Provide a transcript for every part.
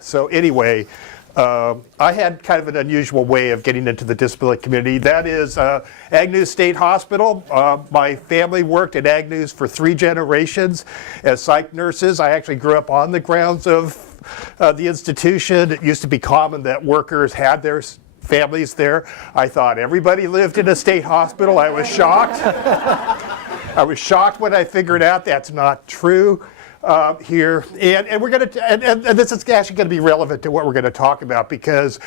So anyway, I had kind of an unusual way of getting into the disability community. That is Agnew State Hospital. My family worked at Agnew's for 3 generations as psych nurses. I actually grew up on the grounds of the institution. It used to be common that workers had their families there. I thought everybody lived in a state hospital. I was shocked. I was shocked when I figured out that's not true. Here, and we're going to, and this is actually going to be relevant to what we're going to talk about, because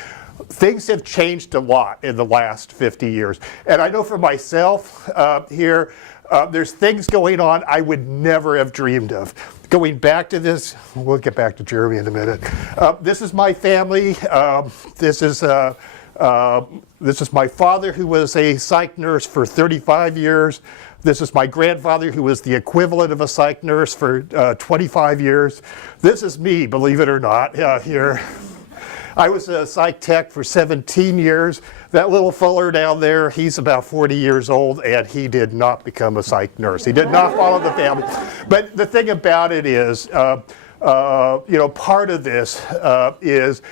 things have changed a lot in the last 50 years. And I know for myself here, there's things going on I would never have dreamed of. Going back to this, we'll get back to Jeremy in a minute. This is my family. This is my father, who was a psych nurse for 35 years. This is my grandfather, who was the equivalent of a psych nurse for 25 years. This is me, believe it or not, here. I was a psych tech for 17 years. That little feller down there, he's about 40 years old, and he did not become a psych nurse. He did not follow the family. But the thing about it is, part of this is,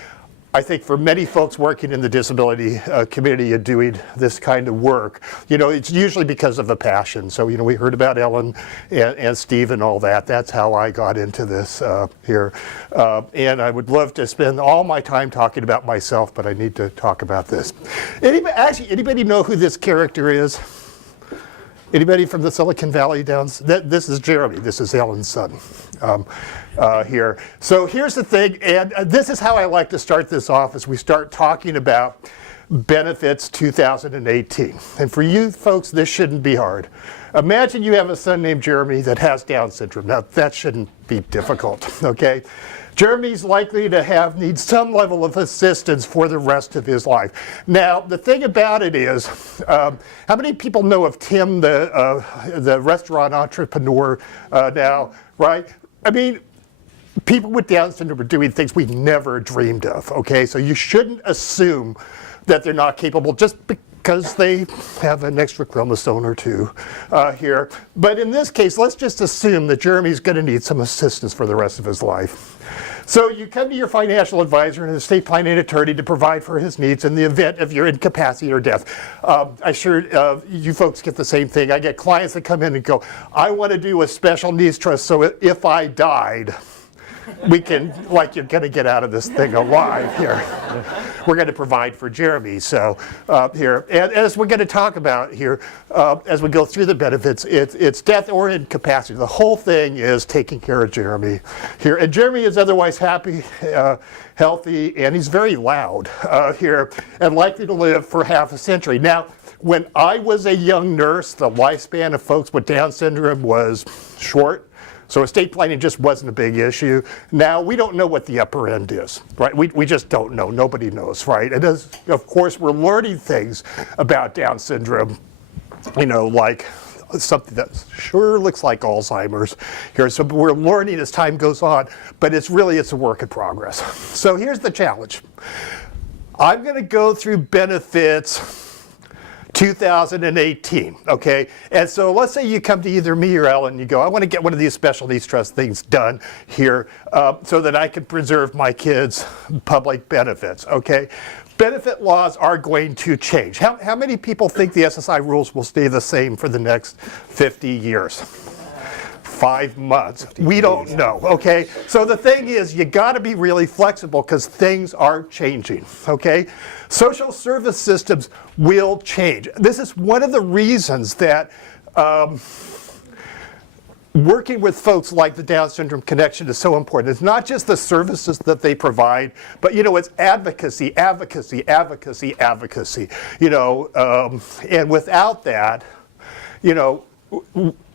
I think for many folks working in the disability community and doing this kind of work, it's usually because of a passion. So, we heard about Ellen and Steve and all that. That's how I got into this here. And I would love to spend all my time talking about myself, but I need to talk about this. Anybody know who this character is? Anybody from the Silicon Valley down? This is Jeremy. This is Ellen's son here. So here's the thing, and this is how I like to start this off, as we start talking about benefits 2018. And for you folks, this shouldn't be hard. Imagine you have a son named Jeremy that has Down syndrome. Now, that shouldn't be difficult, okay? Jeremy's likely to need some level of assistance for the rest of his life. Now, the thing about it is, how many people know of Tim, the restaurant entrepreneur now, right? I mean, people with Down syndrome are doing things we never dreamed of, okay? So you shouldn't assume that they're not capable just because they have an extra chromosome or 2 here. But in this case, let's just assume that Jeremy's going to need some assistance for the rest of his life. So you come to your financial advisor and an estate planning attorney to provide for his needs in the event of your incapacity or death. I'm sure you folks get the same thing. I get clients that come in and go, I want to do a special needs trust so if I died, we can, you're going to get out of this thing alive here. We're going to provide for Jeremy. So here, and as we're going to talk about here, as we go through the benefits, it's death or incapacity. The whole thing is taking care of Jeremy here. And Jeremy is otherwise happy, healthy, and he's very loud here, and likely to live for half a century. Now, when I was a young nurse, the lifespan of folks with Down syndrome was short. So estate planning just wasn't a big issue. Now, we don't know what the upper end is, right? We just don't know. Nobody knows, right? And as, of course, we're learning things about Down syndrome, like something that sure looks like Alzheimer's here. So we're learning as time goes on, but it's a work in progress. So here's the challenge. I'm going to go through benefits 2018, okay? And so let's say you come to either me or Ellen and you go, I want to get one of these special needs trust things done here so that I can preserve my kids' public benefits, okay? Benefit laws are going to change. How many people think the SSI rules will stay the same for the next 50 years? 5 months. We don't know, okay? So the thing is, you got to be really flexible because things are changing, okay? Social service systems will change. This is one of the reasons that working with folks like the Down Syndrome Connection is so important. It's not just the services that they provide, but it's advocacy, advocacy, advocacy, advocacy. And without that,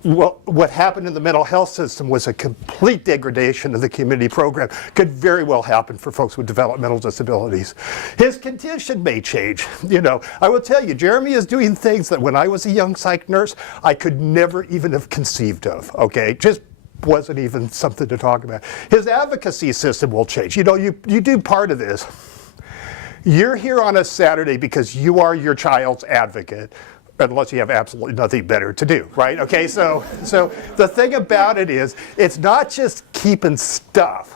well, what happened in the mental health system was a complete degradation of the community program. Could very well happen for folks with developmental disabilities. His condition may change. I will tell you, Jeremy is doing things that when I was a young psych nurse, I could never even have conceived of, okay? Just wasn't even something to talk about. His advocacy system will change. You do part of this. You're here on a Saturday because you are your child's advocate. unless you have absolutely nothing better to do, right? Okay, so the thing about it is, it's not just keeping stuff,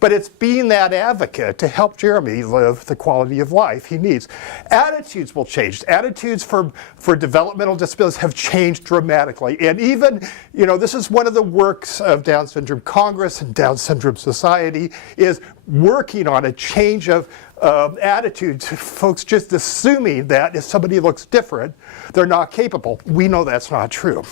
but it's being that advocate to help Jeremy live the quality of life he needs. Attitudes will change. Attitudes for developmental disabilities have changed dramatically. And even, this is one of the works of Down Syndrome Congress and Down Syndrome Society, is working on a change of attitude to folks just assuming that if somebody looks different, they're not capable. We know that's not true.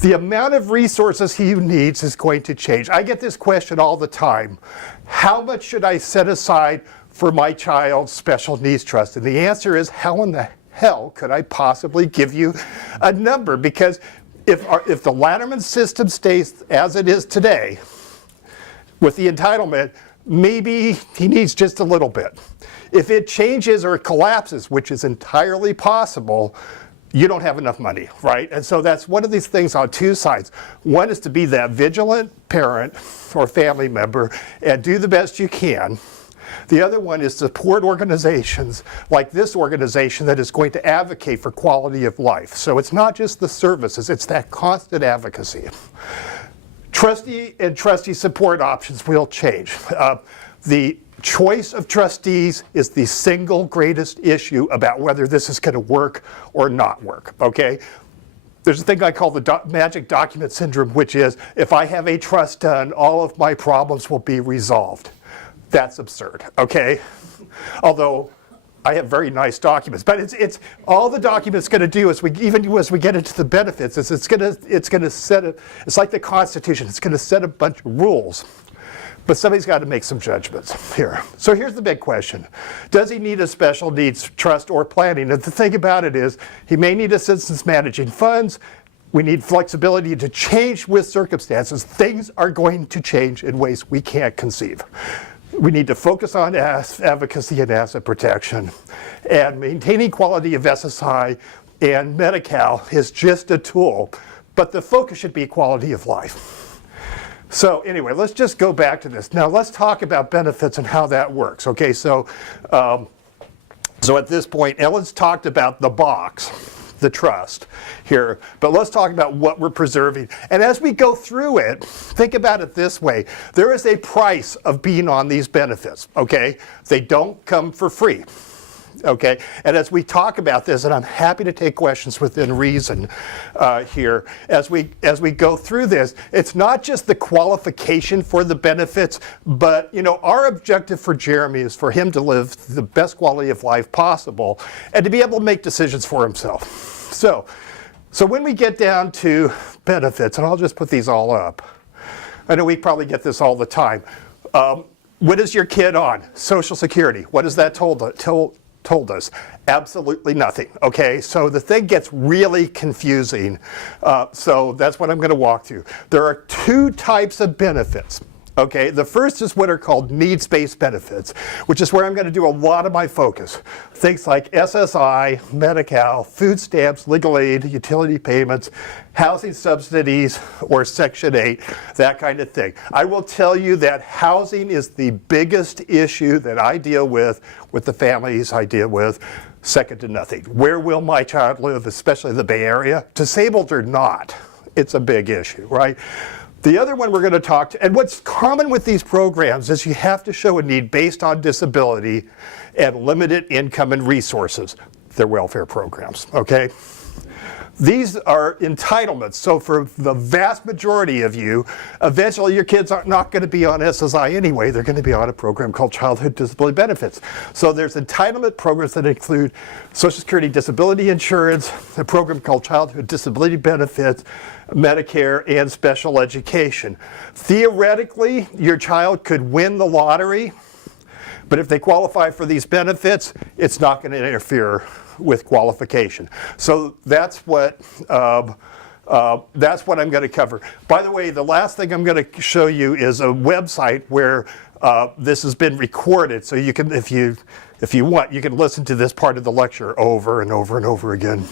The amount of resources he needs is going to change. I get this question all the time. How much should I set aside for my child's special needs trust? And the answer is, how in the hell could I possibly give you a number? Because if the Latterman system stays as it is today, with the entitlement, maybe he needs just a little bit. If it changes or it collapses, which is entirely possible, you don't have enough money, right? And so that's one of these things on two sides. One is to be that vigilant parent or family member and do the best you can. The other one is support organizations like this organization that is going to advocate for quality of life. So it's not just the services, it's that constant advocacy. Trustee and trustee support options will change. The choice of trustees is the single greatest issue about whether this is going to work or not work, okay? There's a thing I call the magic document syndrome, which is if I have a trust done, all of my problems will be resolved. That's absurd, okay? Although I have very nice documents, but it's all the document's going to do is even as we get into the benefits, is it's going to set it's like the Constitution. It's going to set a bunch of rules. But somebody's got to make some judgments here. So here's the big question. Does he need a special needs trust or planning? And the thing about it is, he may need assistance managing funds. We need flexibility to change with circumstances. Things are going to change in ways we can't conceive. We need to focus on advocacy and asset protection. And maintaining quality of SSI and Medi-Cal is just a tool. But the focus should be quality of life. So anyway, let's just go back to this. Now let's talk about benefits and how that works. Okay, so at this point, Ellen's talked about the box, the trust here, but let's talk about what we're preserving. And as we go through it, think about it this way. There is a price of being on these benefits, okay? They don't come for free. Okay, and as we talk about this, and I'm happy to take questions within reason here, as we go through this, it's not just the qualification for the benefits, but our objective for Jeremy is for him to live the best quality of life possible and to be able to make decisions for himself. So when we get down to benefits, and I'll just put these all up. I know we probably get this all the time. What is your kid on? Social Security. What has that told us? Absolutely nothing, okay? So the thing gets really confusing. So that's what I'm going to walk through. There are two types of benefits, okay? The first is what are called needs-based benefits, which is where I'm going to do a lot of my focus. Things like SSI, Medi-Cal, food stamps, legal aid, utility payments, housing subsidies, or Section 8, that kind of thing. I will tell you that housing is the biggest issue that I deal with the families I deal with, second to nothing. Where will my child live, especially the Bay Area? Disabled or not, it's a big issue, right? The other one we're going to talk to, and what's common with these programs is you have to show a need based on disability and limited income and resources. They're welfare programs, okay? These are entitlements. So for the vast majority of you, eventually your kids are not going to be on SSI anyway. They're going to be on a program called Childhood Disability Benefits. So there's entitlement programs that include Social Security Disability Insurance, a program called Childhood Disability Benefits, Medicare, and special education. Theoretically, your child could win the lottery, but if they qualify for these benefits, it's not going to interfere with qualification. So that's what I'm going to cover. By the way, the last thing I'm going to show you is a website where this has been recorded. So you can, if you want, you can listen to this part of the lecture over and over and over again.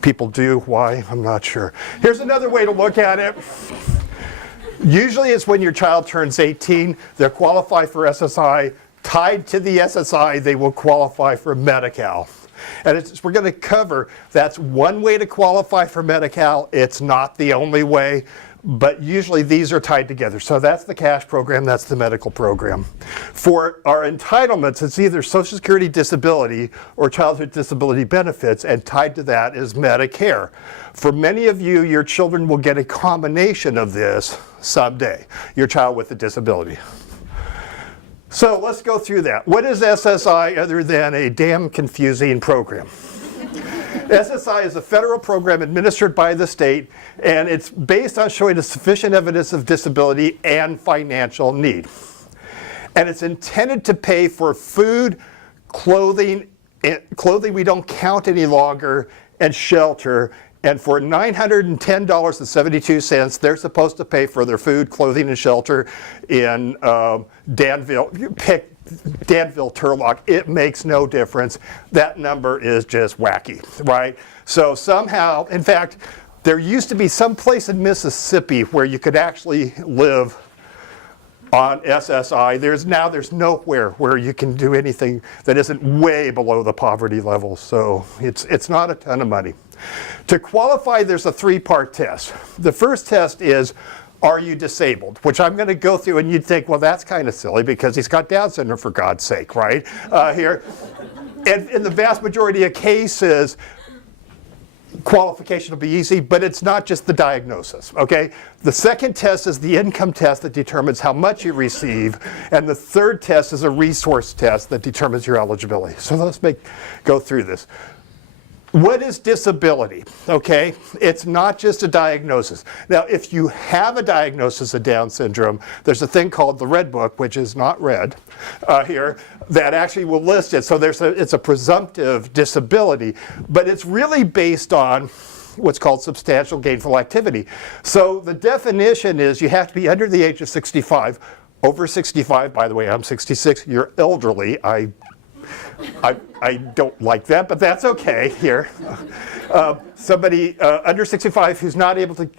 People do. Why? I'm not sure. Here's another way to look at it. Usually it's when your child turns 18, they'll qualify for SSI. Tied to the SSI, they will qualify for Medi-Cal. And we're going to cover, that's one way to qualify for Medi-Cal. It's not the only way, but usually these are tied together. So that's the cash program, that's the medical program. For our entitlements, it's either Social Security disability or childhood disability benefits, and tied to that is Medicare. For many of you, your children will get a combination of this someday, your child with a disability. So let's go through that. What is SSI other than a damn confusing program? SSI is a federal program administered by the state, and it's based on showing a sufficient evidence of disability and financial need. And it's intended to pay for food, clothing we don't count any longer, and shelter. And for $910.72, they're supposed to pay for their food, clothing, and shelter in Danville. Pick Danville, Turlock, it makes no difference. That number is just wacky, right? So somehow, in fact, there used to be some place in Mississippi where you could actually live on SSI. There's nowhere where you can do anything that isn't way below the poverty level. So it's not a ton of money. To qualify, there's a three-part test. The first test is, are you disabled? Which I'm going to go through, and you'd think, well, that's kind of silly because he's got Down syndrome, for God's sake, right? Here. And in the vast majority of cases, qualification will be easy, but it's not just the diagnosis, okay? The second test is the income test that determines how much you receive, and the third test is a resource test that determines your eligibility. So let's go through this. What is disability? Okay, it's not just a diagnosis. Now, if you have a diagnosis of Down syndrome, there's a thing called the Red Book, which is not red here, that actually will list it. So it's a presumptive disability, but it's really based on what's called substantial gainful activity. So the definition is you have to be under the age of 65. Over 65, by the way, I'm 66, you're elderly. I don't like that, but that's okay here. Somebody under 65 who's not able to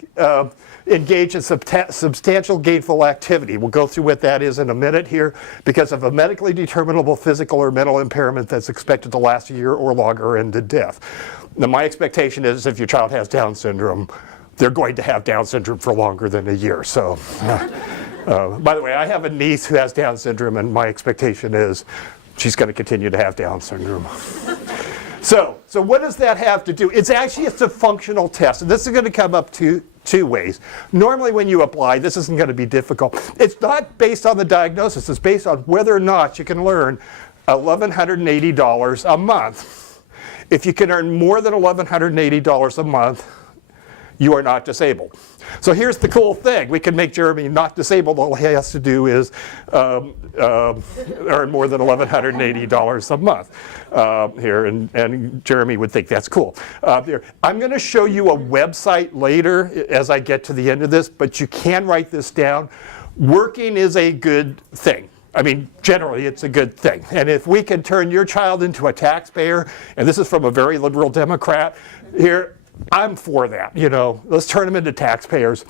engage in substantial gainful activity. We'll go through what that is in a minute here, because of a medically determinable physical or mental impairment that's expected to last a year or longer and to death. Now, my expectation is if your child has Down syndrome, they're going to have Down syndrome for longer than a year. So, by the way, I have a niece who has Down syndrome, and my expectation is she's going to continue to have Down syndrome. So what does that have to do? It's a functional test, and this is going to come up two ways. Normally when you apply, this isn't going to be difficult. It's not based on the diagnosis. It's based on whether or not you can earn $1,180 a month. If you can earn more than $1,180 a month, you are not disabled. So here's the cool thing. We can make Jeremy not disabled. All he has to do is earn more than $1,180 a month here, and Jeremy would think that's cool. I'm going to show you a website later as I get to the end of this, but you can write this down. Working is a good thing. I mean, generally, it's a good thing. And if we can turn your child into a taxpayer, and this is from a very liberal Democrat here, I'm for that, you know. Let's turn them into taxpayers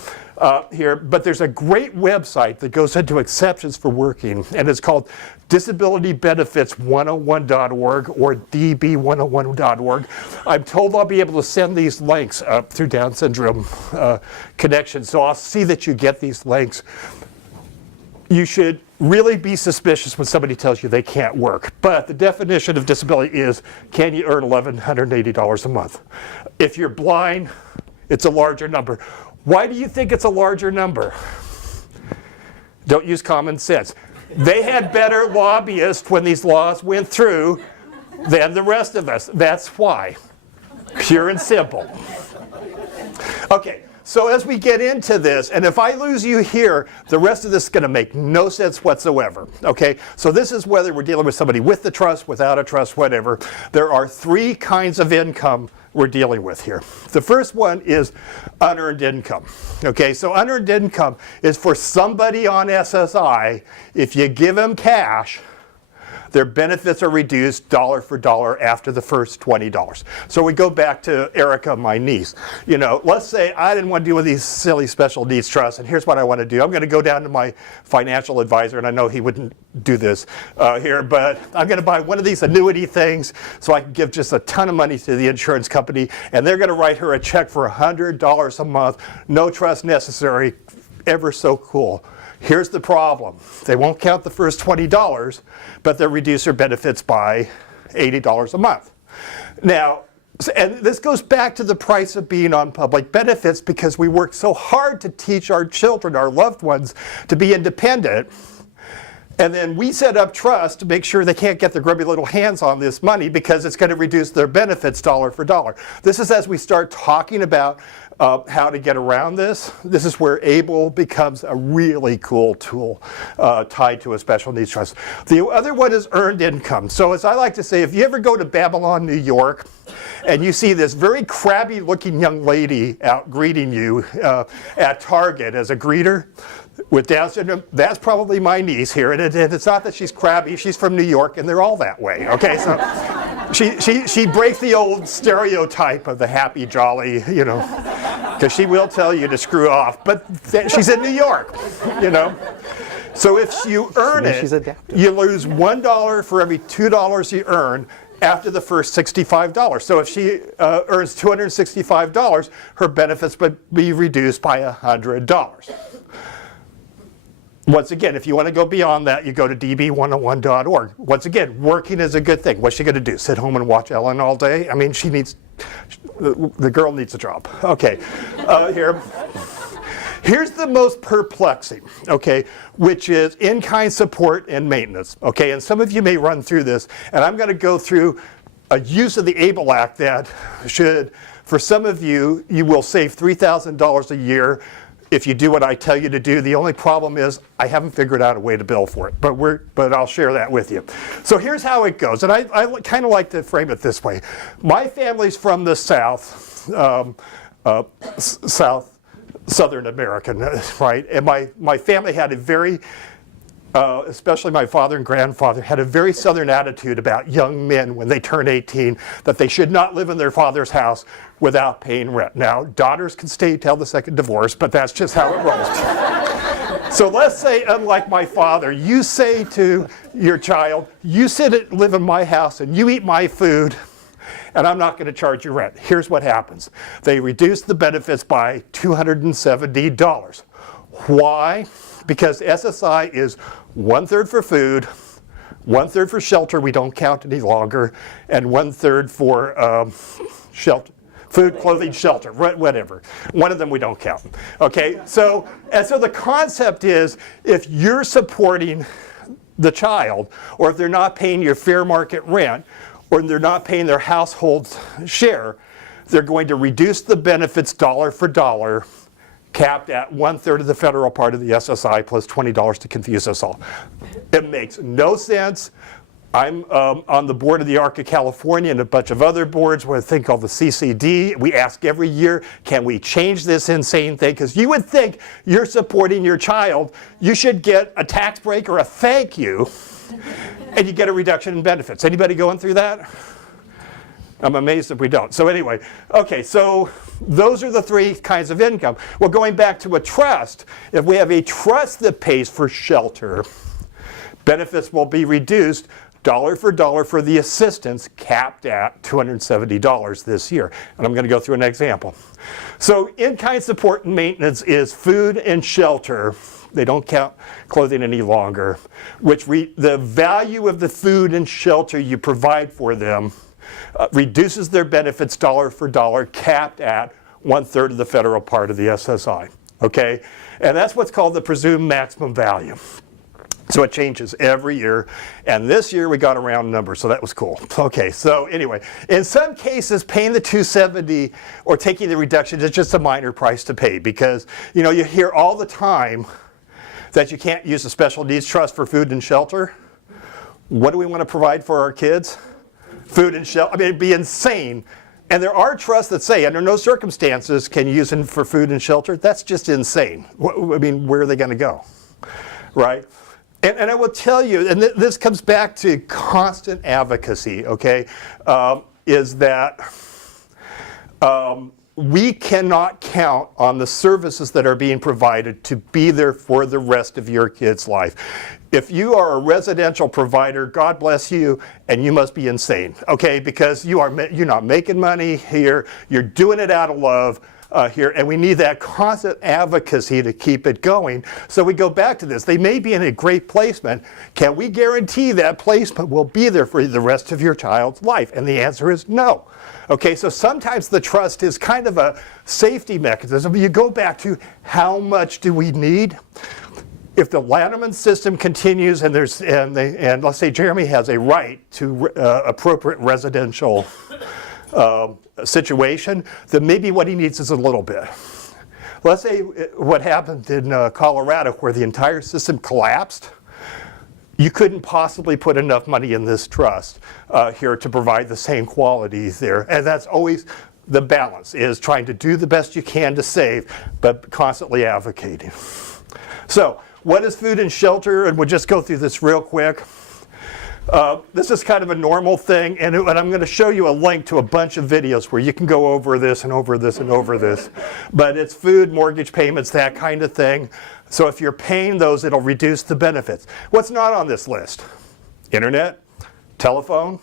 here. But there's a great website that goes into exceptions for working, and it's called disabilitybenefits101.org or db101.org. I'm told I'll be able to send these links through Down syndrome connection, so I'll see that you get these links. You should really be suspicious when somebody tells you they can't work. But the definition of disability is, can you earn $1,180 a month? If you're blind, it's a larger number. Why do you think it's a larger number? Don't use common sense. They had better lobbyists when these laws went through than the rest of us. That's why. Pure and simple. Okay. So as we get into this, and if I lose you here, the rest of this is going to make no sense whatsoever, okay? So this is whether we're dealing with somebody with the trust, without a trust, whatever. There are three kinds of income we're dealing with here. The first one is unearned income, okay? So unearned income is for somebody on SSI. If you give them cash, Their benefits are reduced dollar for dollar after the first $20. So we go back to Erica, my niece. You know, let's say I didn't want to deal with these silly special needs trusts, and here's what I want to do. I'm going to go down to my financial advisor, and I know he wouldn't do this here, but I'm going to buy one of these annuity things so I can give just a ton of money to the insurance company, and they're going to write her a check for $100 a month, no trust necessary, ever so cool. Here's the problem. They won't count the first $20, but they'll reduce their benefits by $80 a month. Now, and this goes back to the price of being on public benefits, because we work so hard to teach our children, our loved ones, to be independent. And then we set up trusts to make sure they can't get their grubby little hands on this money, because it's going to reduce their benefits dollar for dollar. This is as we start talking about how to get around this. This is where ABLE becomes a really cool tool tied to a special needs trust. The other one is earned income. So as I like to say, if you ever go to Babylon, New York, and you see this very crabby looking young lady out greeting you at Target as a greeter with Down syndrome, that's probably my niece here. And it's not that she's crabby, she's from New York, and they're all that way. Okay, so she breaks the old stereotype of the happy, jolly, you know, because she will tell you to screw off, but she's in New York, you know. So if you earn it, you lose $1 for every $2 you earn after the first $65. So if she earns $265, her benefits would be reduced by $100. Once again, if you want to go beyond that, you go to db101.org. Once again, working is a good thing. What's she going to do? Sit home and watch Ellen all day? I mean, the girl needs a job. Okay, here's the most perplexing, okay, which is in-kind support and maintenance, okay? And some of you may run through this, and I'm going to go through a use of the ABLE Act that should, for some of you, you will save $3,000 a year if you do what I tell you to do. The only problem is I haven't figured out a way to bill for it, but I'll share that with you. So here's how it goes, and I kind of like to frame it this way. My family's from the South, Southern American, right? And my family had a very, especially my father and grandfather, had a very Southern attitude about young men when they turn 18, that they should not live in their father's house without paying rent. Now, daughters can stay till the second divorce, but that's just how it rolls. So let's say, unlike my father, you say to your child, you live in my house and you eat my food, and I'm not going to charge you rent. Here's what happens. They reduce the benefits by $270. Why? Because SSI is 1/3 for food, 1/3 for shelter, we don't count any longer, and 1/3 for shelter. Food, clothing, shelter, whatever. One of them we don't count. Okay, so the concept is, if you're supporting the child, or if they're not paying your fair market rent, or they're not paying their household share, they're going to reduce the benefits dollar for dollar, capped at 1/3 of the federal part of the SSI plus $20 to confuse us all. It makes no sense. I'm on the board of the ARC of California and a bunch of other boards with a thing called the CCD. We ask every year, can we change this insane thing? Because you would think you're supporting your child, you should get a tax break or a thank you, and you get a reduction in benefits. Anybody going through that? I'm amazed if we don't. So anyway, okay, so those are the three kinds of income. Well, going back to a trust, if we have a trust that pays for shelter, benefits will be reduced dollar for dollar for the assistance, capped at $270 this year. And I'm going to go through an example. So in-kind support and maintenance is food and shelter. They don't count clothing any longer, which the value of the food and shelter you provide for them reduces their benefits dollar for dollar, capped at 1/3 of the federal part of the SSI. Okay? And that's what's called the presumed maximum value. So it changes every year, and this year we got a round number, so that was cool. Okay, so anyway, in some cases, paying the $270 or taking the reduction is just a minor price to pay, because you know, you hear all the time that you can't use a special needs trust for food and shelter. What do we want to provide for our kids? Food and shelter. I mean, it'd be insane. And there are trusts that say, under no circumstances can you use it for food and shelter. That's just insane. I mean, where are they going to go? Right? And I will tell you, and this comes back to constant advocacy, okay, is that we cannot count on the services that are being provided to be there for the rest of your kid's life. If you are a residential provider, God bless you, and you must be insane, okay? Because you're not making money here, you're doing it out of love here, and we need that constant advocacy to keep it going. So we go back to this. They may be in a great placement. Can we guarantee that placement will be there for the rest of your child's life? And the answer is no. Okay, so sometimes the trust is kind of a safety mechanism. You go back to how much do we need? If the Lanterman system continues and let's say Jeremy has a right to appropriate residential situation, then maybe what he needs is a little bit. Let's say what happened in Colorado where the entire system collapsed. You couldn't possibly put enough money in this trust here to provide the same qualities there. And that's always the balance, is trying to do the best you can to save, but constantly advocating. So, what is food and shelter? And we'll just go through this real quick. This is kind of a normal thing, and I'm going to show you a link to a bunch of videos where you can go over this and over this and over this. But it's food, mortgage payments, that kind of thing. So if you're paying those, it'll reduce the benefits. What's not on this list? Internet, telephone.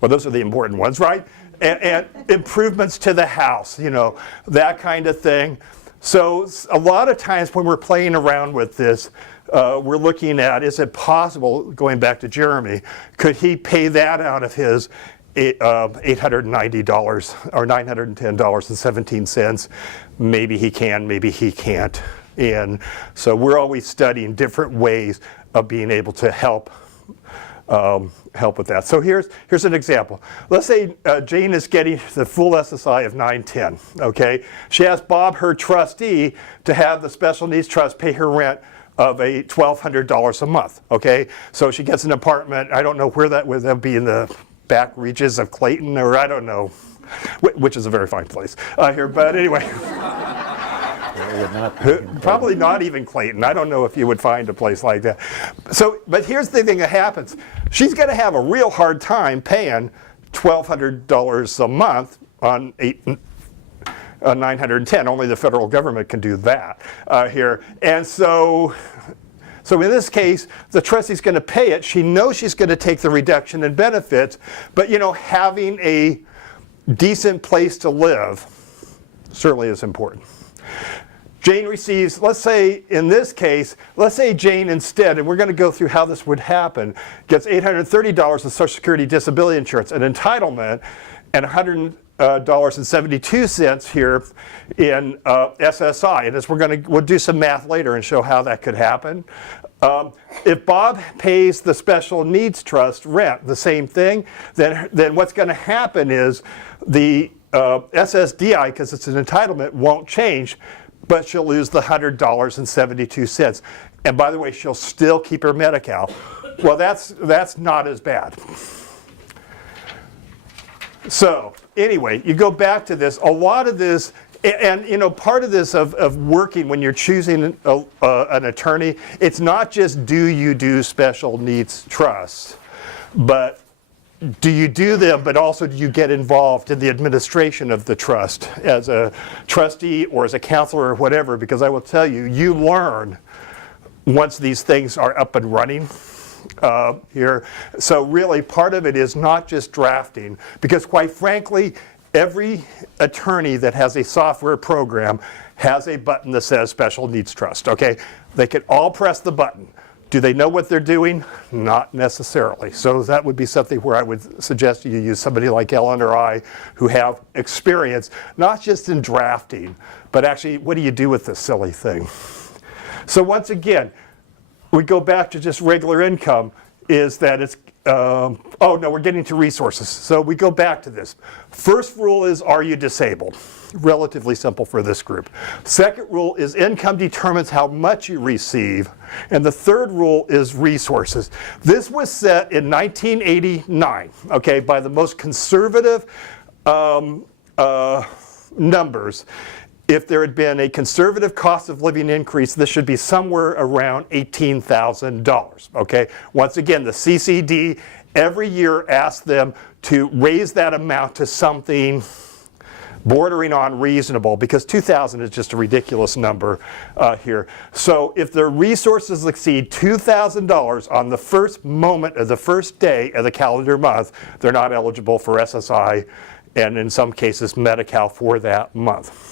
Well, those are the important ones, right? And improvements to the house, you know, that kind of thing. So a lot of times when we're playing around with this, we're looking at, is it possible, going back to Jeremy, could he pay that out of his $890 or $910.17? Maybe he can, maybe he can't. And so we're always studying different ways of being able to help with that. So here's an example. Let's say Jane is getting the full SSI of 910, okay? She asked Bob, her trustee, to have the special needs trust pay her rent of $1,200 a month, okay? So she gets an apartment. I don't know where that would be, in the back reaches of Clayton, or I don't know, which is a very fine place here, but anyway. Probably not even Clayton. I don't know if you would find a place like that. So, but here's the thing that happens. She's going to have a real hard time paying $1,200 a month on 910. Only the federal government can do that here. And so in this case, the trustee's going to pay it. She knows she's going to take the reduction in benefits, but you know, having a decent place to live certainly is important. Jane receives, let's say in this case, let's say Jane instead, and we're going to go through how this would happen, gets $830 in Social Security disability insurance, an entitlement, and $100.72 here in SSI. And as we'll do some math later and show how that could happen. If Bob pays the special needs trust rent, the same thing, then what's going to happen is the SSDI, because it's an entitlement, won't change, but she'll lose the $100.72. And by the way, she'll still keep her Medi-Cal. Well, that's not as bad. So anyway, you go back to this. A lot of this, and you know, part of this of working when you're choosing an attorney, it's not just do you do special needs trusts, but do you do them, but also do you get involved in the administration of the trust as a trustee or as a counselor or whatever? Because I will tell you, you learn once these things are up and running here. So really part of it is not just drafting, because quite frankly, every attorney that has a software program has a button that says special needs trust, okay? They can all press the button. Do they know what they're doing? Not necessarily. So that would be something where I would suggest you use somebody like Ellen or I who have experience, not just in drafting, but actually what do you do with this silly thing? So once again, we go back to just regular income, is that it's, oh no, we're getting to resources. So we go back to this. First rule is, are you disabled? Relatively simple for this group. Second rule is income determines how much you receive. And the third rule is resources. This was set in 1989, okay, by the most conservative numbers. if there had been a conservative cost of living increase, this should be somewhere around $18,000, okay? Once again, the CCD every year asks them to raise that amount to something bordering on reasonable, because 2,000 is just a ridiculous number here. So if their resources exceed $2,000 on the first moment of the first day of the calendar month, they're not eligible for SSI, and in some cases Medi-Cal for that month.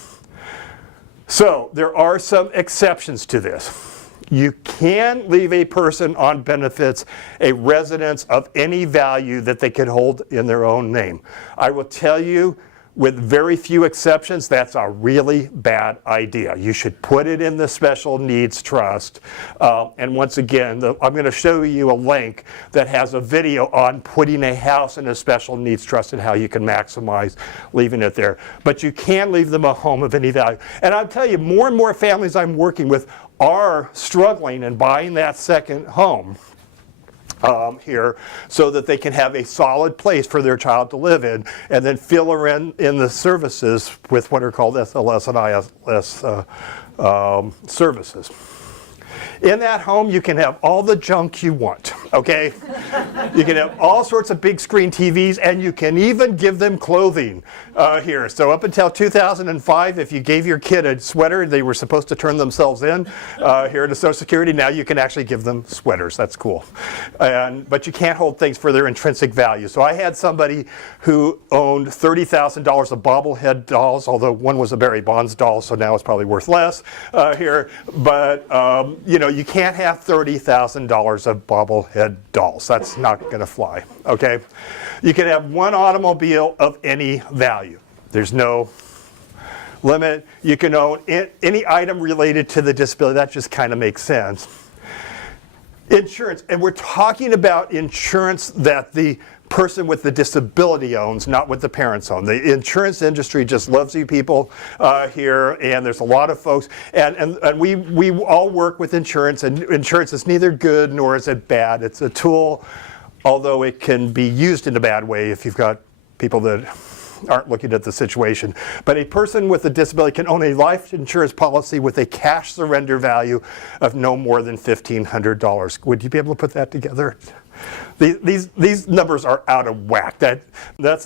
So there are some exceptions to this. You can leave a person on benefits a residence of any value that they can hold in their own name. I will tell you, with very few exceptions, that's a really bad idea. You should put it in the special needs trust. And once again, I'm going to show you a link that has a video on putting a house in a special needs trust and how you can maximize leaving it there. But you can leave them a home of any value. And I'll tell you, more and more families I'm working with are struggling and buying that second home here, so that they can have a solid place for their child to live in, and then fill in the services with what are called SLS and ISS services. In that home, you can have all the junk you want, okay? You can have all sorts of big screen TVs, and you can even give them clothing here. So up until 2005, if you gave your kid a sweater, they were supposed to turn themselves in here to Social Security. Now you can actually give them sweaters. That's cool. But you can't hold things for their intrinsic value. So I had somebody who owned $30,000 of bobblehead dolls, although one was a Barry Bonds doll, so now it's probably worth less here. But you know, you can't have $30,000 of bobblehead dolls. That's not going to fly, okay? You can have one automobile of any value. There's no limit. You can own any item related to the disability. That just kind of makes sense. Insurance, and we're talking about insurance that the person with the disability owns, not what the parents own. The insurance industry just loves you people here, and there's a lot of folks, and we all work with insurance, and insurance is neither good nor is it bad. It's a tool, although it can be used in a bad way if you've got people that aren't looking at the situation. But a person with a disability can own a life insurance policy with a cash surrender value of no more than $1,500. Would you be able to put that together? These numbers are out of whack. That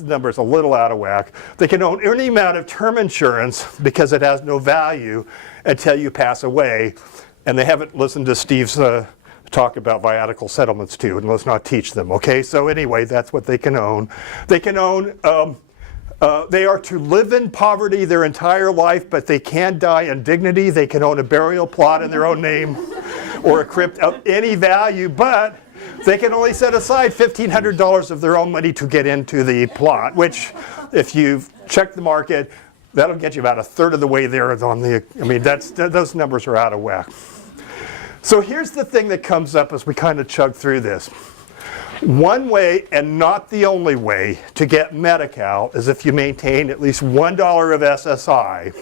number's a little out of whack. They can own any amount of term insurance because it has no value until you pass away. And they haven't listened to Steve's talk about viatical settlements too, and let's not teach them, okay? So anyway, that's what they can own. They can own, they are to live in poverty their entire life, but they can die in dignity. They can own a burial plot in their own name or a crypt of any value, but they can only set aside $1,500 of their own money to get into the plot, which, if you've checked the market, that'll get you about a third of the way there on the, I mean, those numbers are out of whack. So here's the thing that comes up as we kind of chug through this. One way, and not the only way, to get Medi-Cal is if you maintain at least $1 of SSI,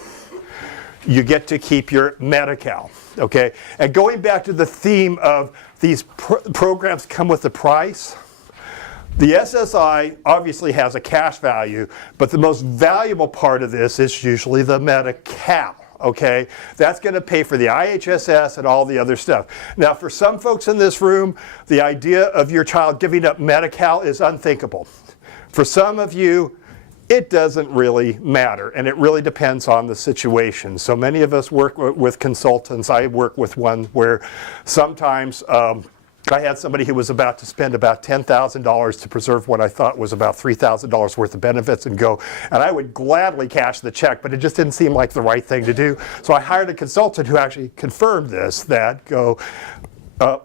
you get to keep your Medi-Cal, okay? And going back to the theme of these programs come with a price, the SSI obviously has a cash value, but the most valuable part of this is usually the Medi-Cal. Okay, that's going to pay for the IHSS and all the other stuff. Now, for some folks in this room, the idea of your child giving up Medi-Cal is unthinkable. For some of you, it doesn't really matter, and it really depends on the situation. So many of us work with consultants. I work with one where sometimes I had somebody who was about to spend about $10,000 to preserve what I thought was about $3,000 worth of benefits and go. And I would gladly cash the check, but it just didn't seem like the right thing to do. So I hired a consultant who actually confirmed this, that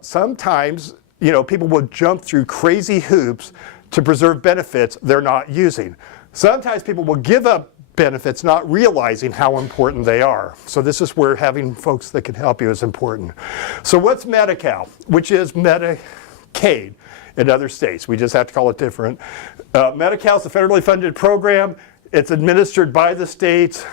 sometimes, you know, people will jump through crazy hoops to preserve benefits they're not using. Sometimes people will give up benefits not realizing how important they are. So this is where having folks that can help you is important. So what's Medi-Cal, which is Medicaid in other states? We just have to call it different. Medi-Cal is a federally funded program. It's administered by the states.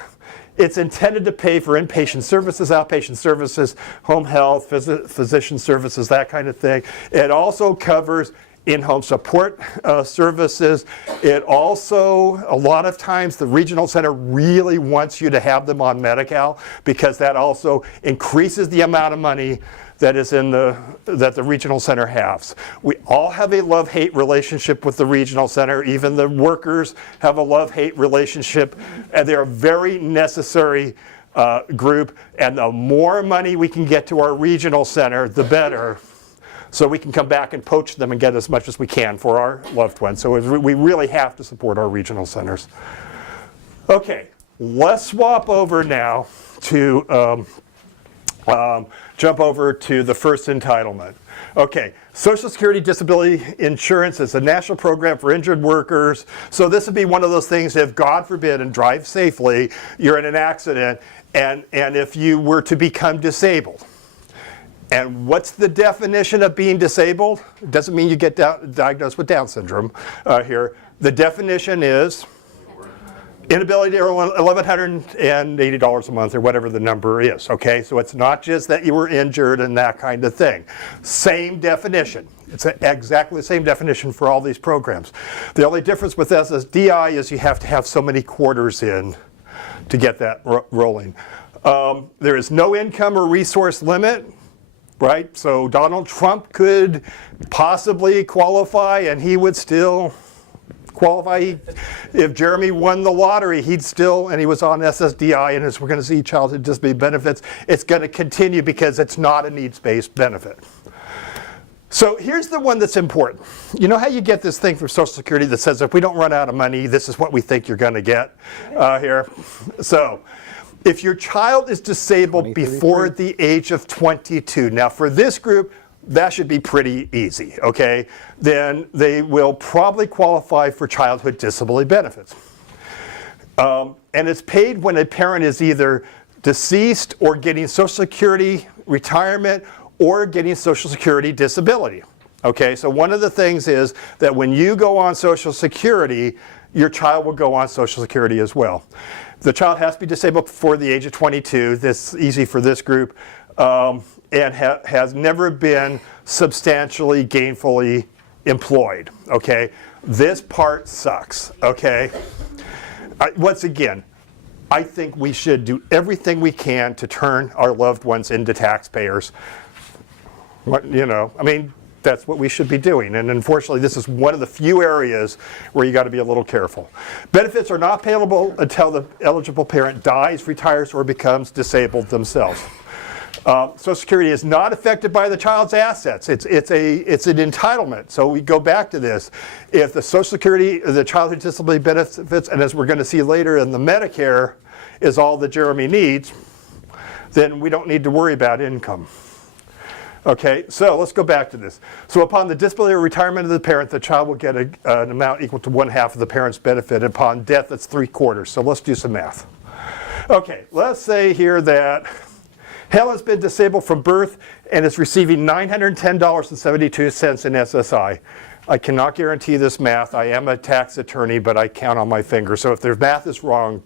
It's intended to pay for inpatient services, outpatient services, home health, physician services, that kind of thing. It also covers in-home support services. It also, a lot of times, the regional center really wants you to have them on Medi-Cal because that also increases the amount of money that is that the regional center has. We all have a love-hate relationship with the regional center. Even the workers have a love-hate relationship, and they're a very necessary group. And the more money we can get to our regional center, the better. So we can come back and poach them and get as much as we can for our loved ones. So we really have to support our regional centers. Okay, let's swap over now to jump over to the first entitlement. Okay, Social Security Disability Insurance is a national program for injured workers. So this would be one of those things if, God forbid, and drive safely, you're in an accident, and if you were to become disabled. And what's the definition of being disabled? It doesn't mean you get diagnosed with Down syndrome here. The definition is inability to earn $1,180 a month or whatever the number is, okay? So it's not just that you were injured and that kind of thing. Same definition. It's exactly the same definition for all these programs. The only difference with SSDI is you have to have so many quarters in to get that rolling. There is no income or resource limit, right? So Donald Trump could possibly qualify and he would still qualify. If Jeremy won the lottery, he'd still, and he was on SSDI, and as we're going to see childhood disability benefits, it's going to continue because it's not a needs-based benefit. So here's the one that's important. You know how you get this thing from Social Security that says if we don't run out of money, this is what we think you're going to get here. So if your child is disabled before the age of 22, now for this group, that should be pretty easy, okay? Then they will probably qualify for childhood disability benefits. And it's paid when a parent is either deceased or getting Social Security retirement or getting Social Security disability. Okay, so one of the things is that when you go on Social Security, your child will go on Social Security as well. The child has to be disabled before the age of 22. This is easy for this group. And has never been substantially gainfully employed, okay? This part sucks, okay? Once again, I think we should do everything we can to turn our loved ones into taxpayers. You know, I mean, that's what we should be doing. And unfortunately, this is one of the few areas where you got to be a little careful. Benefits are not payable until the eligible parent dies, retires, or becomes disabled themselves. Social Security is not affected by the child's assets. It's an entitlement. So we go back to this. If the Social Security, the childhood disability benefits, and as we're going to see later in the Medicare, is all that Jeremy needs, then we don't need to worry about income. Okay, so let's go back to this. So upon the disability or retirement of the parent, the child will get an amount equal to 1/2 of the parent's benefit. Upon death, that's 3/4. So let's do some math. Okay, let's say here that Helen's been disabled from birth and is receiving $910.72 in SSI. I cannot guarantee this math. I am a tax attorney, but I count on my fingers. So if their math is wrong,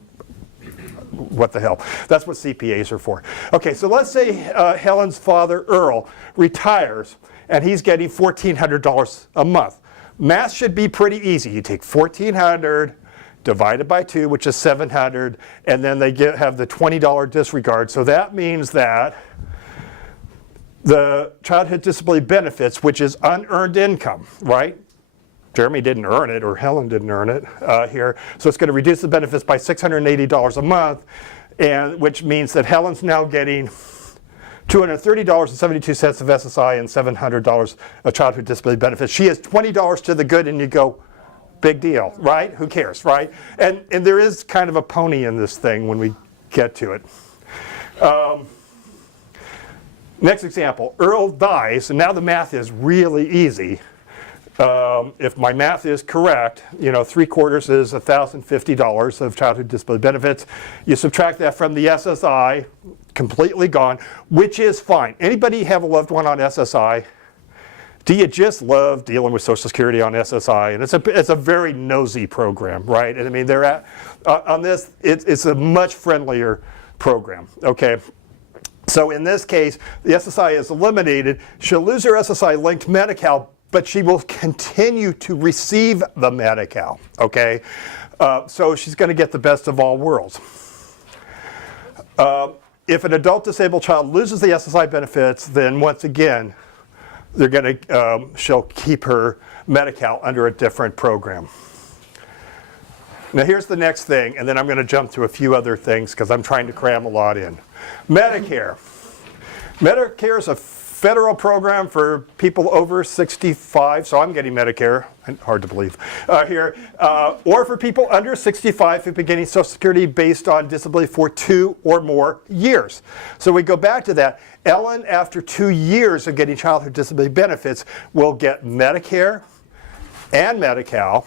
what the hell? That's what CPAs are for. Okay, so let's say Helen's father, Earl, retires and he's getting $1,400 a month. Math should be pretty easy. You take $1,400 divided by 2, which is 700, and then they have the $20 disregard. So that means that the childhood disability benefits, which is unearned income, right? Jeremy didn't earn it, or Helen didn't earn it here. So it's going to reduce the benefits by $680 a month, and which means that Helen's now getting $230.72 of SSI and $700 of childhood disability benefits. She has $20 to the good, and you go, big deal, right? Who cares, right? And there is kind of a pony in this thing when we get to it. Next example, Earl dies, and now the math is really easy. If my math is correct, you know, 3/4 is $1,050 of childhood disability benefits. You subtract that from the SSI, completely gone, which is fine. Anybody have a loved one on SSI? Do you just love dealing with Social Security on SSI? And it's a very nosy program, right? And I mean, they're on this, it's a much friendlier program, okay? So in this case, the SSI is eliminated. She'll lose her SSI linked Medi-Cal but she will continue to receive the Medi-Cal, okay? So she's going to get the best of all worlds. If an adult disabled child loses the SSI benefits, then once again, they're going to, she'll keep her Medi-Cal under a different program. Now here's the next thing, and then I'm going to jump to a few other things because I'm trying to cram a lot in. Medicare. Medicare is a federal program for people over 65, so I'm getting Medicare, hard to believe here, or for people under 65 who've been getting Social Security based on disability for 2 or more years. So we go back to that. Ellen, after 2 years of getting childhood disability benefits, will get Medicare and Medi-Cal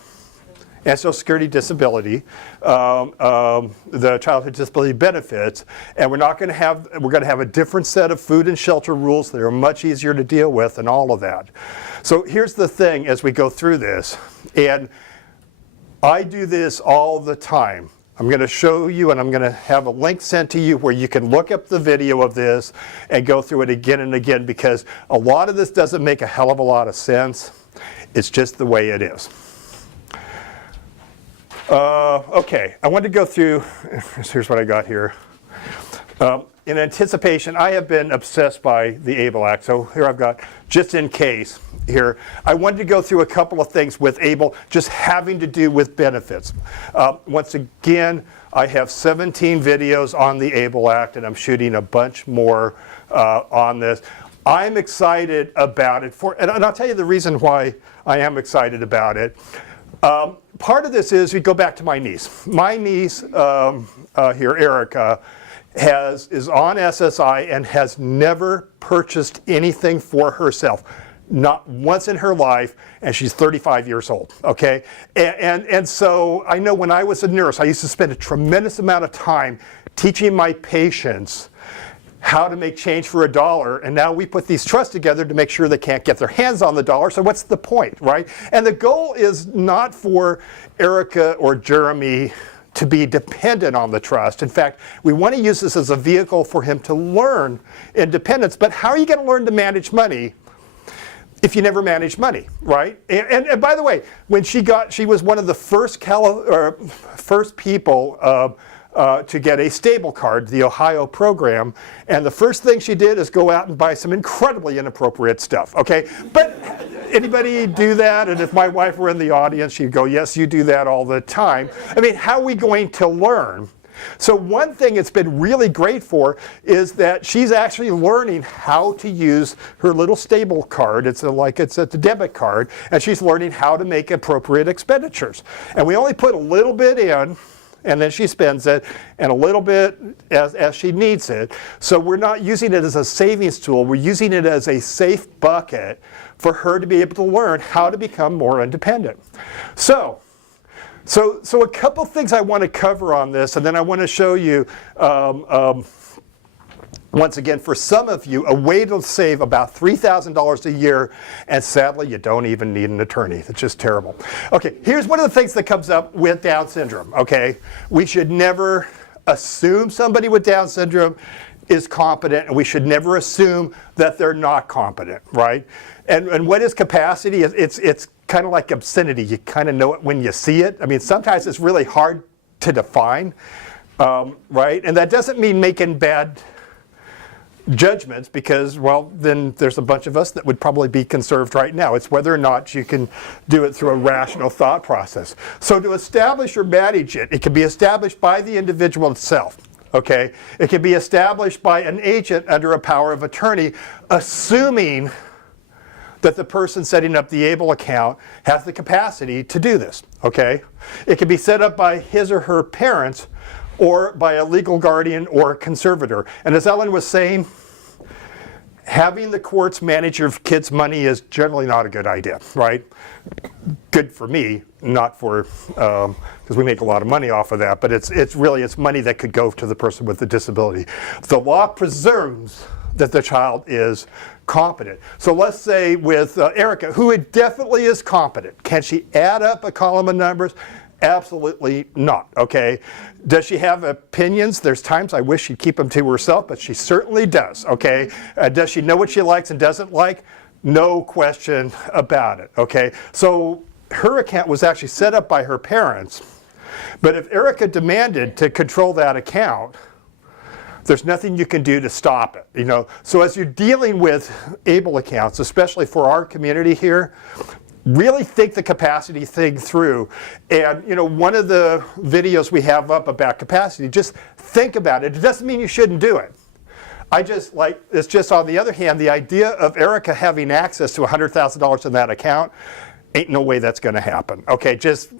and Social Security disability, the childhood disability benefits, and we're going to have a different set of food and shelter rules that are much easier to deal with and all of that. So here's the thing as we go through this, and I do this all the time. I'm going to show you, and I'm going to have a link sent to you where you can look up the video of this and go through it again and again, because a lot of this doesn't make a hell of a lot of sense. It's just the way it is. Okay, I want to go through, here's what I got here. In anticipation, I have been obsessed by the ABLE Act, so here I've got, just in case, here. I wanted to go through a couple of things with ABLE, just having to do with benefits. Once again, I have 17 videos on the ABLE Act, and I'm shooting a bunch more on this. I'm excited about it, and I'll tell you the reason why I am excited about it. Part of this is, we go back to my niece. My niece here, Erica, is on SSI and has never purchased anything for herself. Not once in her life, and she's 35 years old, okay? And so I know when I was a nurse, I used to spend a tremendous amount of time teaching my patients how to make change for $1, and now we put these trusts together to make sure they can't get their hands on the dollar, so what's the point, right? And the goal is not for Erica or Jeremy to be dependent on the trust. In fact, we want to use this as a vehicle for him to learn independence, but how are you going to learn to manage money if you never manage money, right? And by the way, when she was one of the first people to get a stable card, the Ohio program, and the first thing she did is go out and buy some incredibly inappropriate stuff, okay? But anybody do that? And if my wife were in the audience, she'd go, yes, you do that all the time. I mean, how are we going to learn? So one thing it's been really great for is that she's actually learning how to use her little stable card. It's a debit card, and she's learning how to make appropriate expenditures. And we only put a little bit in, and then she spends it, and a little bit as she needs it. So we're not using it as a savings tool. We're using it as a safe bucket for her to be able to learn how to become more independent. So a couple things I want to cover on this, and then I want to show you, once again, for some of you, a way to save about $3,000 a year, and sadly, you don't even need an attorney. It's just terrible. Okay, here's one of the things that comes up with Down syndrome, okay? We should never assume somebody with Down syndrome is competent, and we should never assume that they're not competent, right? And what is capacity? It's kind of like obscenity. You kind of know it when you see it. I mean, sometimes it's really hard to define, right? And that doesn't mean making bad judgments, because, well, then there's a bunch of us that would probably be conserved right now. It's whether or not you can do it through a rational thought process. So to establish or manage it, it can be established by the individual itself, okay? It can be established by an agent under a power of attorney, assuming that the person setting up the ABLE account has the capacity to do this, okay? It can be set up by his or her parents, or by a legal guardian or a conservator. And as Ellen was saying, having the courts manage your kids' money is generally not a good idea, right? Good for me, not for, because we make a lot of money off of that, but it's really money that could go to the person with the disability. The law presumes that the child is competent. So let's say with Erica, who definitely is competent. Can she add up a column of numbers? Absolutely not, okay? Does she have opinions? There's times I wish she'd keep them to herself, but she certainly does, okay? Does she know what she likes and doesn't like? No question about it, okay? So her account was actually set up by her parents, but if Erica demanded to control that account, there's nothing you can do to stop it, you know? So as you're dealing with ABLE accounts, especially for our community here, really think the capacity thing through. And you know, one of the videos we have up about capacity, just think about it. It doesn't mean you shouldn't do it. It's just on the other hand, the idea of Erica having access to $100,000 in that account, ain't no way that's going to happen. Okay,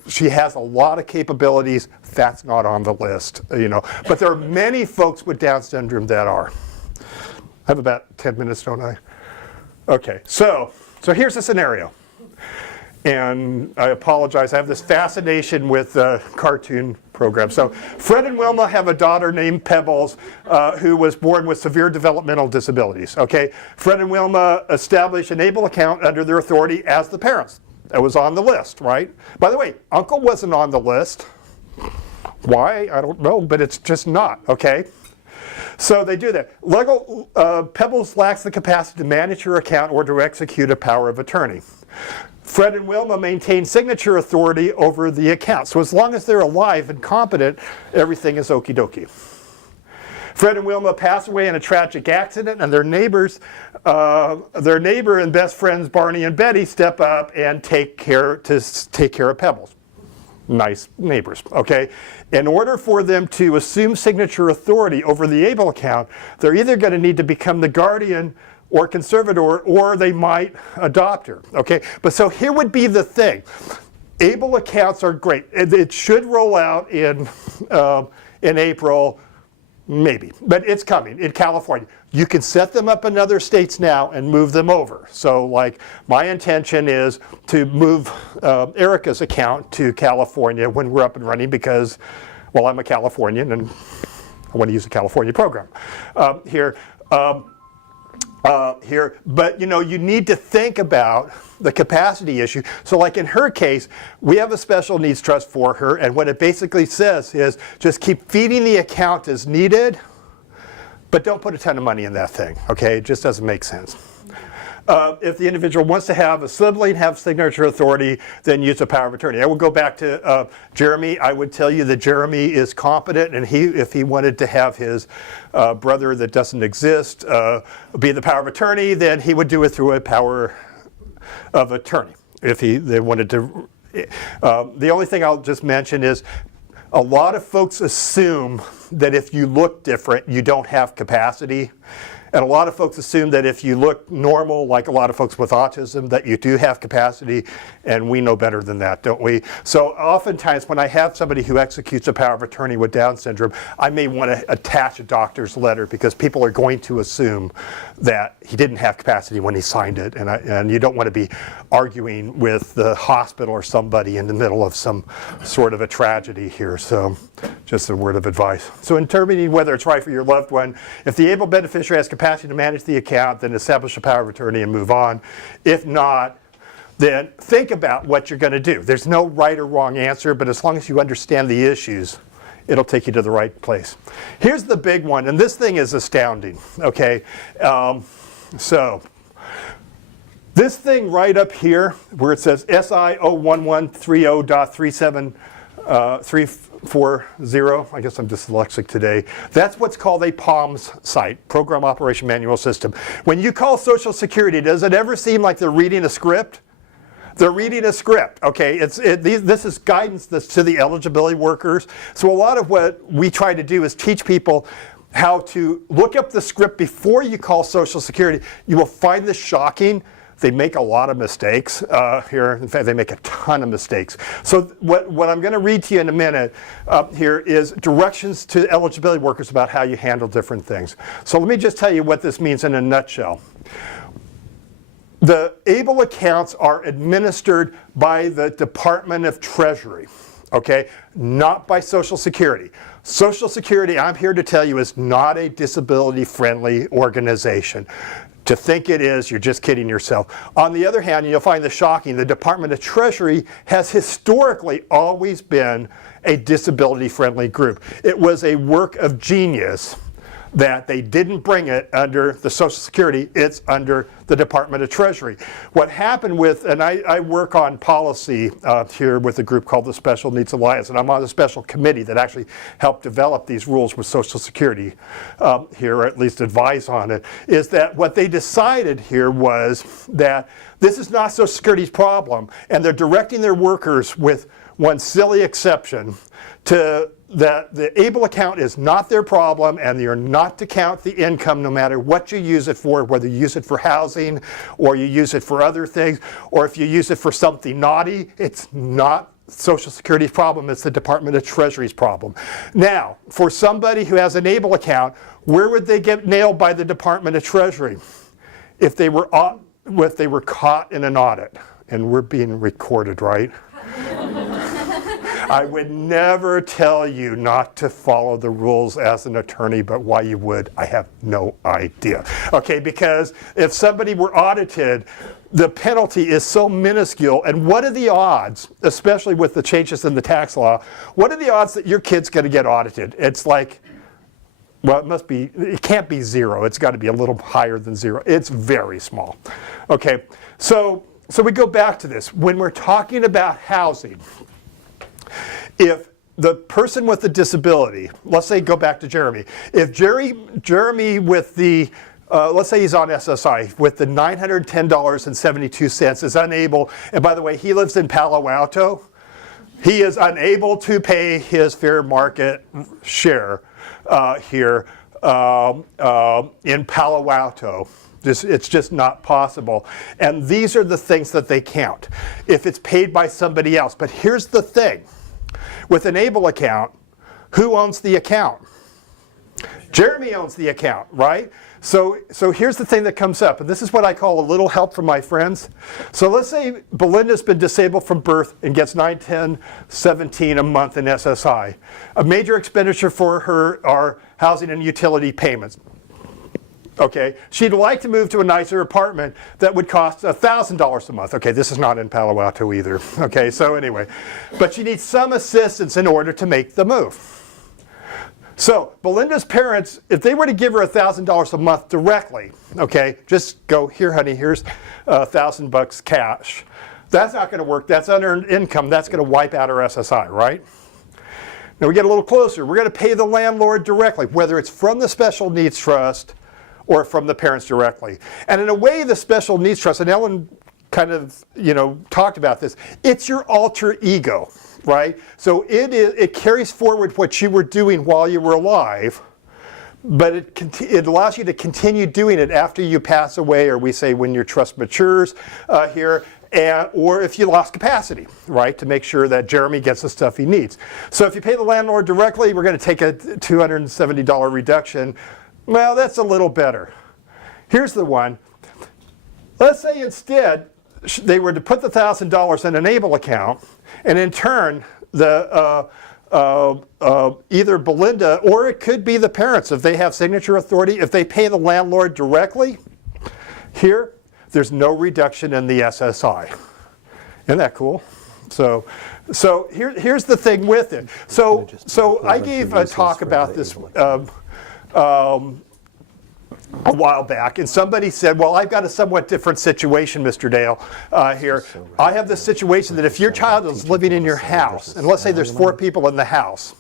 she has a lot of capabilities. That's not on the list, you know. But there are many folks with Down syndrome that are. I have about 10 minutes, don't I? Okay, so here's the scenario. And I apologize, I have this fascination with cartoon programs. So Fred and Wilma have a daughter named Pebbles who was born with severe developmental disabilities. Okay, Fred and Wilma established an ABLE account under their authority as the parents. That was on the list, right? By the way, Uncle wasn't on the list. Why? I don't know, but it's just not, okay? So they do that. Pebbles lacks the capacity to manage her account or to execute a power of attorney. Fred and Wilma maintain signature authority over the account. So as long as they're alive and competent, everything is okie dokie. Fred and Wilma pass away in a tragic accident, and their neighbor and best friends Barney and Betty step up and take care of Pebbles. Nice neighbors, okay? In order for them to assume signature authority over the ABLE account, they're either going to need to become the guardian or conservator, or they might adopt her, okay? But so here would be the thing. ABLE accounts are great. It should roll out in April, maybe, but it's coming in California. You can set them up in other states now and move them over. So like my intention is to move Erica's account to California when we're up and running because, well, I'm a Californian and I want to use a California program here. But you know, you need to think about the capacity issue. So like in her case, we have a special needs trust for her, and what it basically says is just keep feeding the account as needed, but don't put a ton of money in that thing, okay? It just doesn't make sense. If the individual wants to have a sibling have signature authority, then use a power of attorney. I will go back to Jeremy. I would tell you that Jeremy is competent, and if he wanted to have his brother that doesn't exist be the power of attorney, then he would do it through a power of attorney. If they wanted to. The only thing I'll just mention is a lot of folks assume that if you look different, you don't have capacity. And a lot of folks assume that if you look normal, like a lot of folks with autism, that you do have capacity, and we know better than that, don't we? So oftentimes when I have somebody who executes a power of attorney with Down syndrome, I may want to attach a doctor's letter because people are going to assume that he didn't have capacity when he signed it, and you don't want to be arguing with the hospital or somebody in the middle of some sort of a tragedy here. So just a word of advice. So in determining whether it's right for your loved one, if the able beneficiary has capacity to manage the account, then establish a power of attorney and move on. If not, then think about what you're going to do. There's no right or wrong answer, but as long as you understand the issues, it'll take you to the right place. Here's the big one, and this thing is astounding, okay? So this thing right up here where it says SI 01130.37340, I guess I'm dyslexic today. That's what's called a POMS site, Program Operation Manual System. When you call Social Security, does it ever seem like they're reading a script? They're reading a script, okay? This is guidance to the eligibility workers. So a lot of what we try to do is teach people how to look up the script before you call Social Security. You will find this shocking. They make a lot of mistakes here. In fact, they make a ton of mistakes. So what I'm going to read to you in a minute here is directions to eligibility workers about how you handle different things. So let me just tell you what this means in a nutshell. The ABLE accounts are administered by the Department of Treasury, okay? Not by Social Security. Social Security, I'm here to tell you, is not a disability-friendly organization. To think it is, you're just kidding yourself. On the other hand, you'll find this shocking, the Department of Treasury has historically always been a disability-friendly group. It was a work of genius that they didn't bring it under the Social Security, it's under the Department of Treasury. What happened with, and I work on policy here with a group called the Special Needs Alliance, and I'm on a special committee that actually helped develop these rules with Social Security here, or at least advise on it, is that what they decided here was that this is not Social Security's problem, and they're directing their workers with one silly exception to that the ABLE account is not their problem, and you're not to count the income no matter what you use it for, whether you use it for housing or you use it for other things, or if you use it for something naughty, it's not Social Security's problem, it's the Department of Treasury's problem. Now, for somebody who has an ABLE account, where would they get nailed by the Department of Treasury? If they were caught in an audit, and we're being recorded, right? I would never tell you not to follow the rules as an attorney, but why you would, I have no idea. Okay, because if somebody were audited, the penalty is so minuscule, and what are the odds, especially with the changes in the tax law, what are the odds that your kid's going to get audited? It's like, well, it can't be zero. It's got to be a little higher than zero. It's very small. Okay, so we go back to this. When we're talking about housing, if the person with the disability, let's say go back to Jeremy, if Jeremy with the, let's say he's on SSI with the $910.72 is unable, and by the way, he lives in Palo Alto, he is unable to pay his fair market share here in Palo Alto. It's just not possible. And these are the things that they count if it's paid by somebody else. But here's the thing. With an ABLE account, who owns the account? Jeremy owns the account, right? So here's the thing that comes up, and this is what I call a little help from my friends. So let's say Belinda's been disabled from birth and gets $910.17 a month in SSI. A major expenditure for her are housing and utility payments. Okay, she'd like to move to a nicer apartment that would cost $1,000 a month. Okay, this is not in Palo Alto either. Okay, so anyway, but she needs some assistance in order to make the move. So Belinda's parents, if they were to give her $1,000 a month directly, okay, just go, here honey, here's $1,000 cash. That's not going to work. That's unearned income. That's going to wipe out her SSI, right? Now we get a little closer. We're going to pay the landlord directly, whether it's from the Special Needs Trust or from the parents directly. And in a way, the Special Needs Trust, and Ellen kind of, talked about this, it's your alter ego, right? So it carries forward what you were doing while you were alive, but it allows you to continue doing it after you pass away, or we say when your trust matures here, or if you lost capacity, right, to make sure that Jeremy gets the stuff he needs. So if you pay the landlord directly, we're going to take a $270 reduction. Well, that's a little better. Here's the one. Let's say instead they were to put the $1,000 in an ABLE account, and in turn, either Belinda or it could be the parents, if they have signature authority, if they pay the landlord directly, here, there's no reduction in the SSI. Isn't that cool? So here's the thing with it. So I gave a talk about this a while back, and somebody said, well, I've got a somewhat different situation, Mr. Dale, here. I have this situation that if your child is living in your house, and let's say there's 4 people in the house,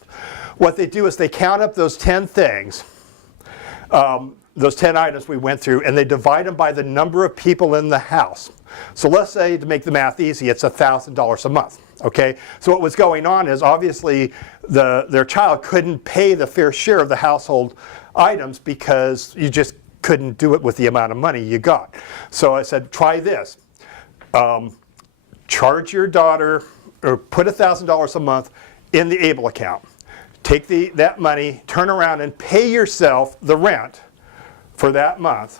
what they do is they count up those 10 things, those 10 items we went through, and they divide them by the number of people in the house. So let's say, to make the math easy, it's $1,000 a month. Okay, so what was going on is obviously their child couldn't pay the fair share of the household items because you just couldn't do it with the amount of money you got. So I said, try this. Charge your daughter, or put $1,000 a month in the ABLE account. Take that money, turn around and pay yourself the rent for that month,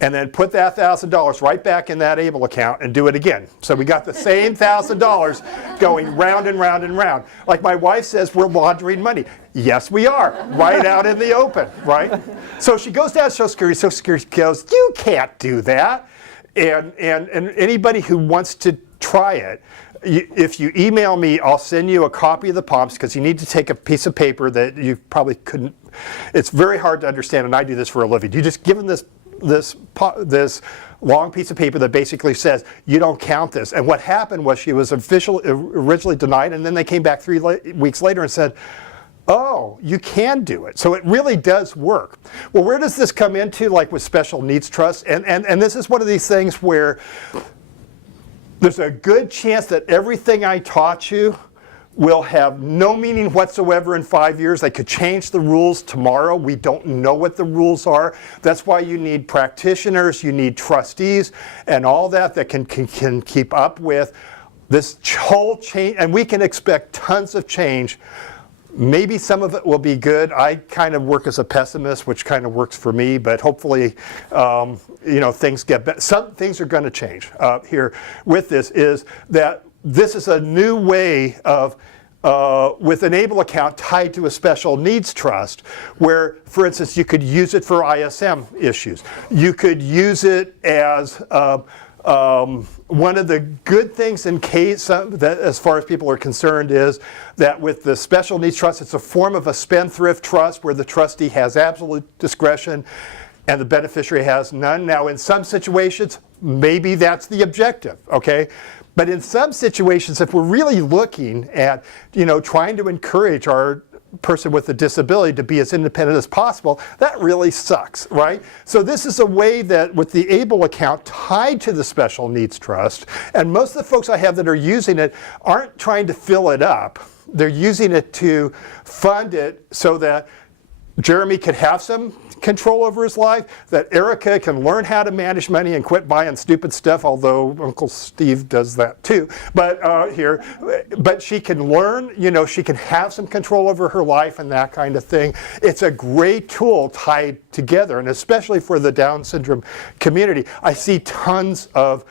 and then put that $1,000 right back in that ABLE account and do it again. So we got the same $1,000 going round and round and round. Like my wife says, we're laundering money. Yes, we are, right out in the open, right? So she goes down to Social Security. Social Security goes, you can't do that. And anybody who wants to try it, if you email me, I'll send you a copy of the prompts, because you need to take a piece of paper that you probably couldn't, it's very hard to understand, and I do this for a living. You just give them this long piece of paper that basically says, you don't count this. And what happened was she was originally denied, and then they came back 3 weeks later and said, oh, you can do it. So it really does work. Well, where does this come into, like with special needs trusts? And this is one of these things where there's a good chance that everything I taught you will have no meaning whatsoever in 5 years. They could change the rules tomorrow. We don't know what the rules are. That's why you need practitioners, you need trustees, and all that can keep up with this whole change. And we can expect tons of change. Maybe some of it will be good. I kind of work as a pessimist, which kind of works for me, but hopefully, things get better. Some things are going to change here with this, is that this is a new way of, with an ABLE account tied to a special needs trust, where, for instance, you could use it for ISM issues. You could use it as one of the good things in case that, as far as people are concerned, is that with the special needs trust, it's a form of a spendthrift trust where the trustee has absolute discretion and the beneficiary has none. Now, in some situations, maybe that's the objective, okay? But in some situations, if we're really looking at, trying to encourage our person with a disability to be as independent as possible, that really sucks, right? So this is a way that with the ABLE account tied to the special needs trust, and most of the folks I have that are using it aren't trying to fill it up. They're using it to fund it so that Jeremy could have some control over his life, that Erica can learn how to manage money and quit buying stupid stuff, although Uncle Steve does that too. But but she can learn, she can have some control over her life and that kind of thing. It's a great tool tied together, and especially for the Down syndrome community. I see tons of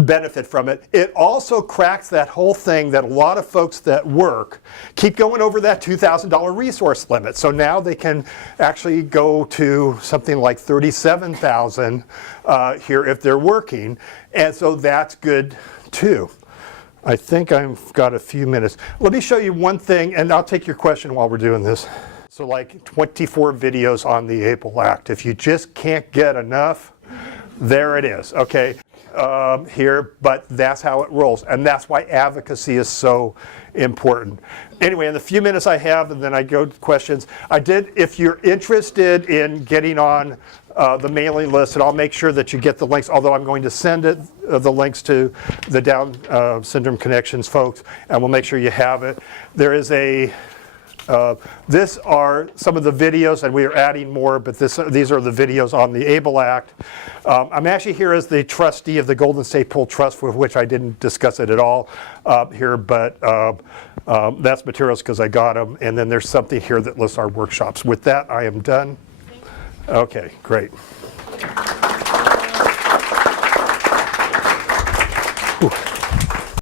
benefit from it. It also cracks that whole thing that a lot of folks that work keep going over that $2,000 resource limit. So now they can actually go to something like $37,000 here if they're working, and so that's good too. I think I've got a few minutes. Let me show you one thing, and I'll take your question while we're doing this. So like 24 videos on the ABLE Act. If you just can't get enough, there it is, okay? Here, but that's how it rolls, and that's why advocacy is so important. Anyway, in the few minutes I have, and then I go to questions, if you're interested in getting on the mailing list, and I'll make sure that you get the links, although I'm going to send the links to the Down Syndrome Connections folks, and we'll make sure you have it. There is these are some of the videos, and we are adding more, but these are the videos on the ABLE Act. I'm actually here as the trustee of the Golden State Pool Trust, for which I didn't discuss it at all here, but that's materials because I got them. And then there's something here that lists our workshops. With that, I am done. Okay, great. Ooh.